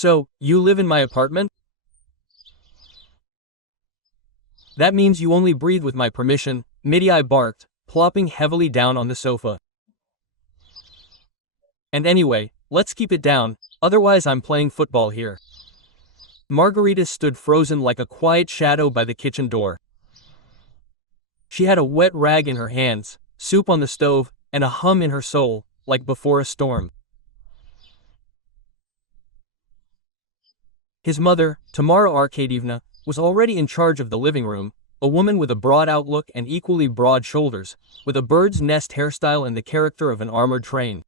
So, you live in my apartment? That means you only breathe with my permission, I barked, plopping heavily down on the sofa. And anyway, let's keep it down, otherwise I'm playing football here. Margarita stood frozen like a quiet shadow by the kitchen door. She had a wet rag in her hands, soup on the stove, and a hum in her soul, like before a storm. His mother, Tamara Arkadievna, was already in charge of the living room, a woman with a broad outlook and equally broad shoulders, with a bird's nest hairstyle and the character of an armored train.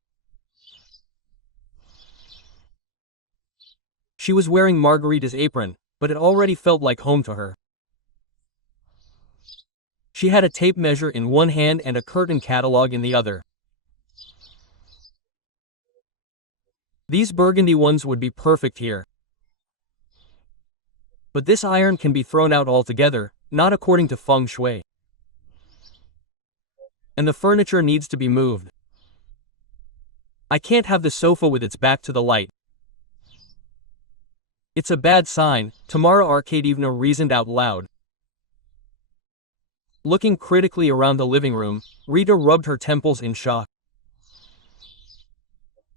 She was wearing Margarita's apron, but it already felt like home to her. She had a tape measure in one hand and a curtain catalog in the other. These burgundy ones would be perfect here. But this iron can be thrown out altogether, not according to feng shui. And the furniture needs to be moved. I can't have the sofa with its back to the light. It's a bad sign, Tamara Arkadievna reasoned out loud. Looking critically around the living room, Rita rubbed her temples in shock.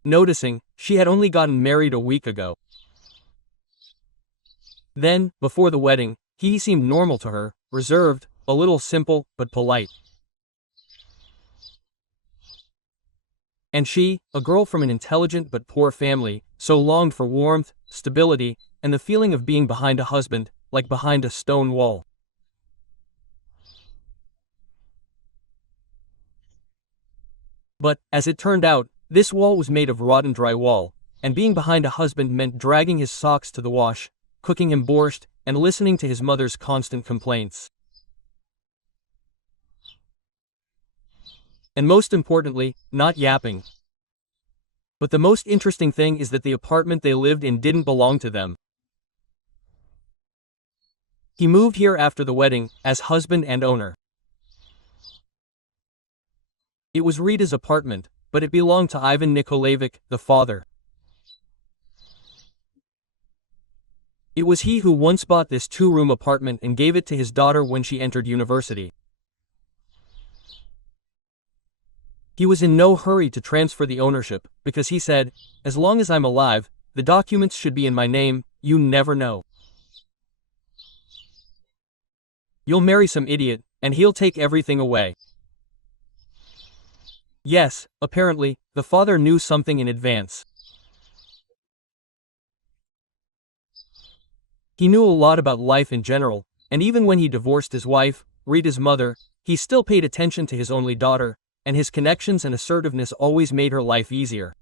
Noticing, she had only gotten married a week ago. Then, before the wedding, he seemed normal to her, reserved, a little simple, but polite. And she, a girl from an intelligent but poor family, so longed for warmth, stability, and the feeling of being behind a husband, like behind a stone wall. But, as it turned out, this wall was made of rotten drywall, and being behind a husband meant dragging his socks to the wash, cooking him borscht, and listening to his mother's constant complaints. And most importantly, not yapping. But the most interesting thing is that the apartment they lived in didn't belong to them. He moved here after the wedding, as husband and owner. It was Rita's apartment, but it belonged to Ivan Nikolaevich, the father. It was he who once bought this two-room apartment and gave it to his daughter when she entered university. He was in no hurry to transfer the ownership, because he said, as long as I'm alive, the documents should be in my name, you never know. You'll marry some idiot, and he'll take everything away. Yes, apparently, the father knew something in advance. He knew a lot about life in general, and even when he divorced his wife, Rita's mother, he still paid attention to his only daughter, and his connections and assertiveness always made her life easier.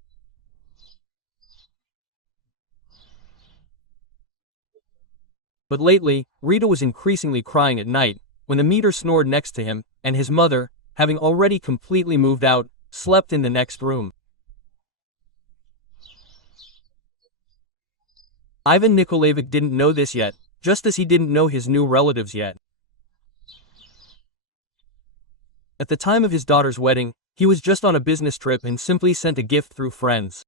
But lately, Rita was increasingly crying at night, when the meter snored next to him, and his mother, having already completely moved out, slept in the next room. Ivan Nikolaevich didn't know this yet, just as he didn't know his new relatives yet. At the time of his daughter's wedding, he was just on a business trip and simply sent a gift through friends.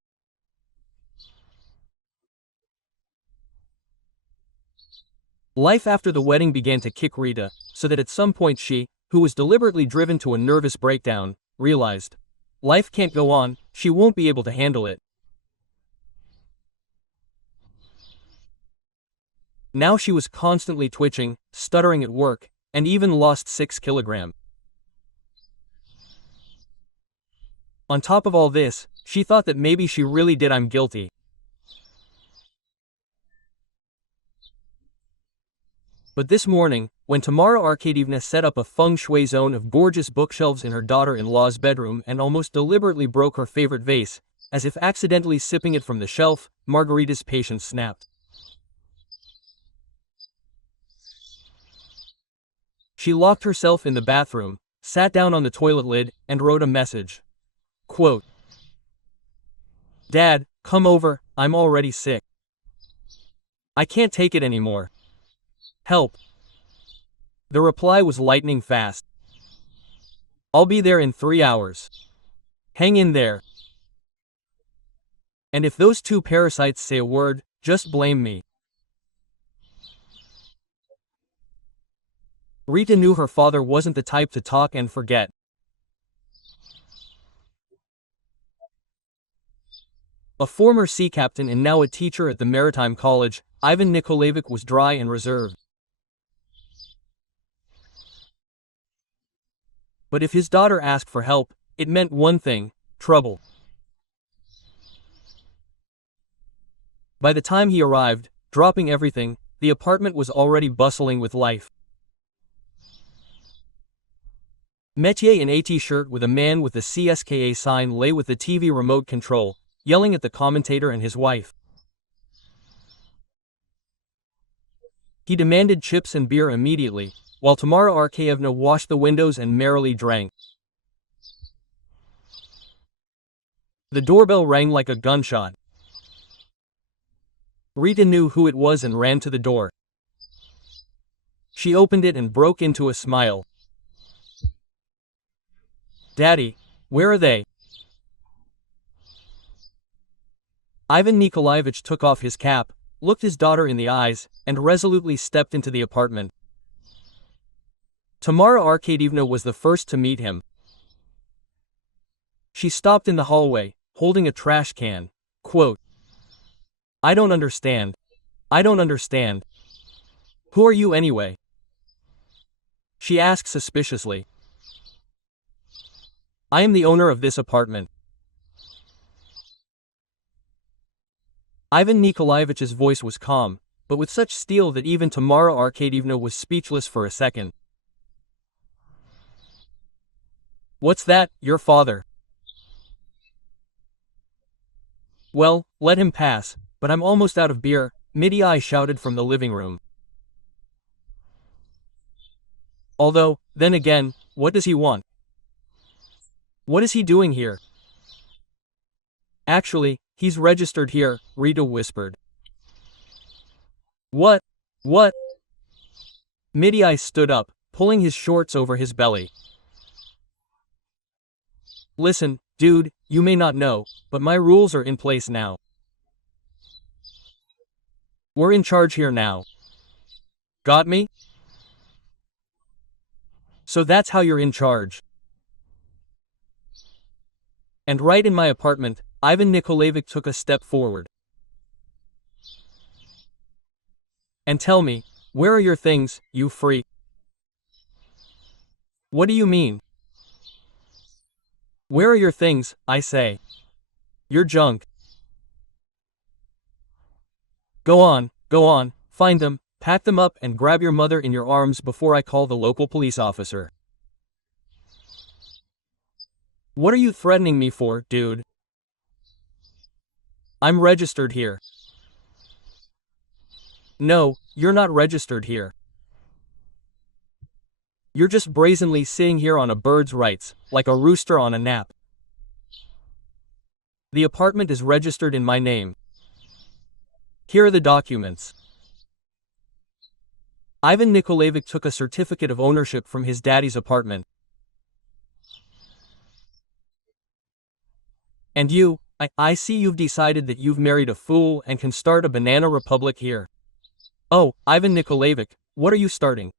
Life after the wedding began to kick Rita, so that at some point she, who was deliberately driven to a nervous breakdown, realized, life can't go on, she won't be able to handle it. Now she was constantly twitching, stuttering at work, and even lost 6 kilograms. On top of all this, she thought that maybe she really did I'm guilty. But this morning, when Tamara Arkadievna set up a feng shui zone of gorgeous bookshelves in her daughter-in-law's bedroom and almost deliberately broke her favorite vase, as if accidentally sipping it from the shelf, Margarita's patience snapped. She locked herself in the bathroom, sat down on the toilet lid, and wrote a message. Quote, Dad, come over, I'm already sick. I can't take it anymore. Help. The reply was lightning fast. I'll be there in 3 hours. Hang in there. And if those two parasites say a word, just blame me. Rita knew her father wasn't the type to talk and forget. A former sea captain and now a teacher at the Maritime College, Ivan Nikolaevich was dry and reserved. But if his daughter asked for help, it meant one thing: trouble. By the time he arrived, dropping everything, the apartment was already bustling with life. Métier in a t-shirt with a man with the CSKA sign lay with the TV remote control, yelling at the commentator and his wife. He demanded chips and beer immediately, while Tamara Arkaevna washed the windows and merrily drank. The doorbell rang like a gunshot. Rita knew who it was and ran to the door. She opened it and broke into a smile. "Daddy, where are they?" Ivan Nikolaevich took off his cap, looked his daughter in the eyes, and resolutely stepped into the apartment. Tamara Arkadyevna was the first to meet him. She stopped in the hallway, holding a trash can. Quote, I don't understand. Who are you anyway?" she asked suspiciously. "I am the owner of this apartment." Ivan Nikolaevich's voice was calm, but with such steel that even Tamara Arkadyevna was speechless for a second. "What's that, your father?" "Well, let him pass, but I'm almost out of beer," Midiai shouted from the living room. "Although, then again, what does he want? What is he doing here?" "Actually, he's registered here," Rita whispered. What? Midiai stood up, pulling his shorts over his belly. "Listen, dude, you may not know, but my rules are in place now. We're in charge here now. Got me? So that's how you're in charge." And right in my apartment, Ivan Nikolaevich took a step forward. "And tell me, where are your things, you freak?" "What do you mean? Where are your things, I say? Your junk." Go on, find them, pack them up and grab your mother in your arms before I call the local police officer." "What are you threatening me for, dude? I'm registered here." "No, you're not registered here. You're just brazenly sitting here on a bird's rights, like a rooster on a nap. The apartment is registered in my name. Here are the documents." Ivan Nikolaevich took a certificate of ownership from his daddy's apartment. "And you, I see you've decided that you've married a fool and can start a banana republic here. Oh, Ivan Nikolaevich, what are you starting?"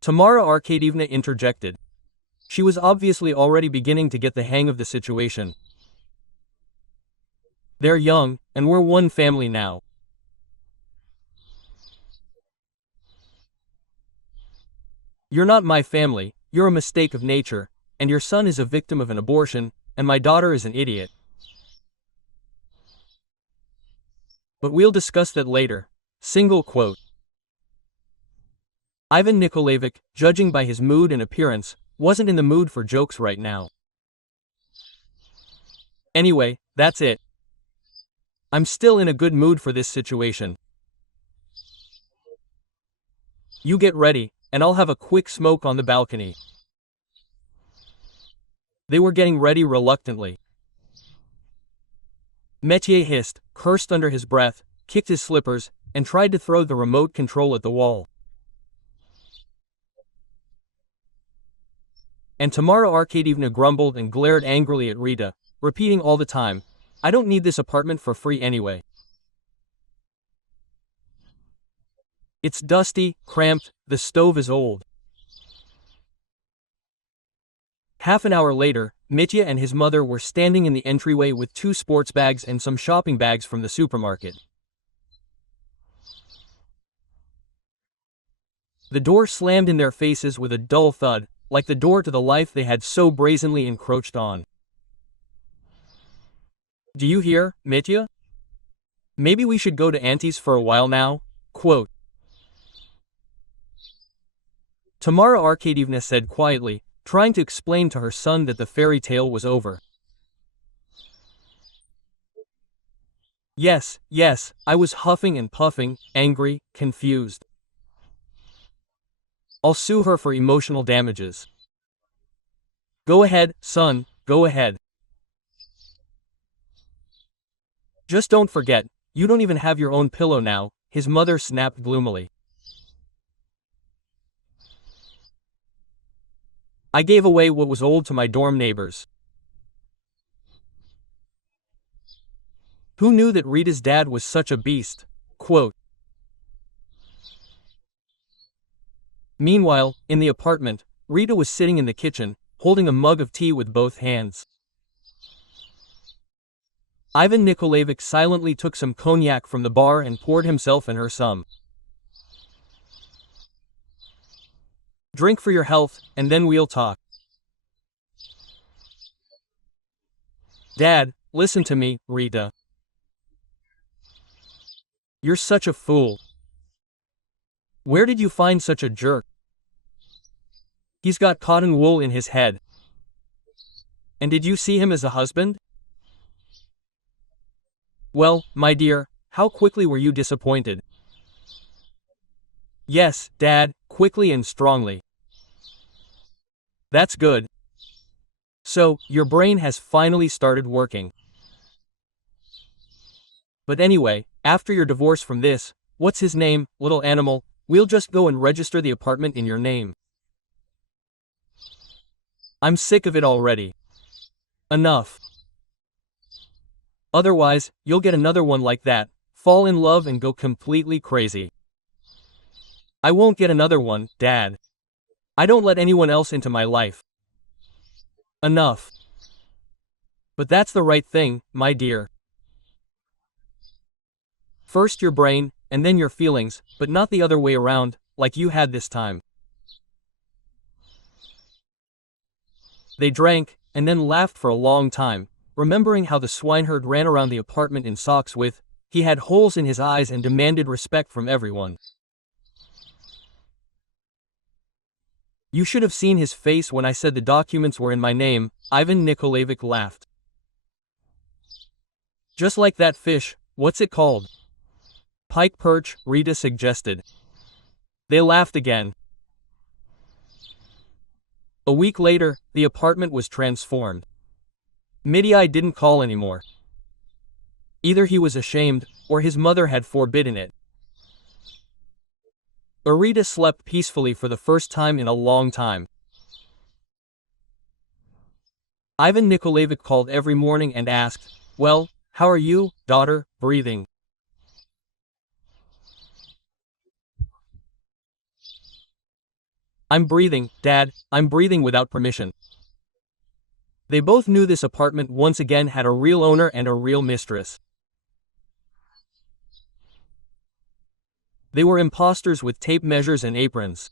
Tamara Arkadyevna interjected. She was obviously already beginning to get the hang of the situation. "They're young, and we're one family now. You're not my family, you're a mistake of nature, and your son is a victim of an abortion, and my daughter is an idiot. But we'll discuss that later." Single quote. Ivan Nikolaevich, judging by his mood and appearance, wasn't in the mood for jokes right now. "Anyway, that's it. I'm still in a good mood for this situation. You get ready, and I'll have a quick smoke on the balcony." They were getting ready reluctantly. Métier hissed, cursed under his breath, kicked his slippers, and tried to throw the remote control at the wall. And Tamara Arkadyevna grumbled and glared angrily at Rita, repeating all the time, "I don't need this apartment for free anyway. It's dusty, cramped, the stove is old." Half an hour later, Mitya and his mother were standing in the entryway with 2 sports bags and some shopping bags from the supermarket. The door slammed in their faces with a dull thud, like the door to the life they had so brazenly encroached on. "Do you hear, Mitya? Maybe we should go to Auntie's for a while now?" Quote. Tamara Arkadievna said quietly, trying to explain to her son that the fairy tale was over. Yes, I was huffing and puffing, angry, confused. I'll sue her for emotional damages. Go ahead, son, go ahead. Just don't forget, you don't even have your own pillow now, his mother snapped gloomily. I gave away what was old to my dorm neighbors. Who knew that Rita's dad was such a beast? Quote. Meanwhile, in the apartment, Rita was sitting in the kitchen, holding a mug of tea with both hands. Ivan Nikolaevich silently took some cognac from the bar and poured himself and her some. Drink for your health, and then we'll talk. Dad, listen to me, Rita. You're such a fool. Where did you find such a jerk? He's got cotton wool in his head. And did you see him as a husband? Well, my dear, how quickly were you disappointed? Yes, Dad, quickly and strongly. That's good. So, your brain has finally started working. But anyway, after your divorce from this, what's his name, little animal, we'll just go and register the apartment in your name. I'm sick of it already. Enough. Otherwise, you'll get another one like that, fall in love and go completely crazy. I won't get another one, Dad. I don't let anyone else into my life. Enough. But that's the right thing, my dear. First your brain, and then your feelings, but not the other way around, like you had this time. They drank, and then laughed for a long time, remembering how the swineherd ran around the apartment in socks with, he had holes in his eyes and demanded respect from everyone. You should have seen his face when I said the documents were in my name, Ivan Nikolaevich laughed. Just like that fish, what's it called? Pike perch, Rita suggested. They laughed again. A week later, the apartment was transformed. Mitya didn't call anymore. Either he was ashamed, or his mother had forbidden it. Rita slept peacefully for the first time in a long time. Ivan Nikolaevich called every morning and asked, "Well, how are you, daughter, breathing?" I'm breathing, Dad, I'm breathing without permission. They both knew this apartment once again had a real owner and a real mistress. They were imposters with tape measures and aprons.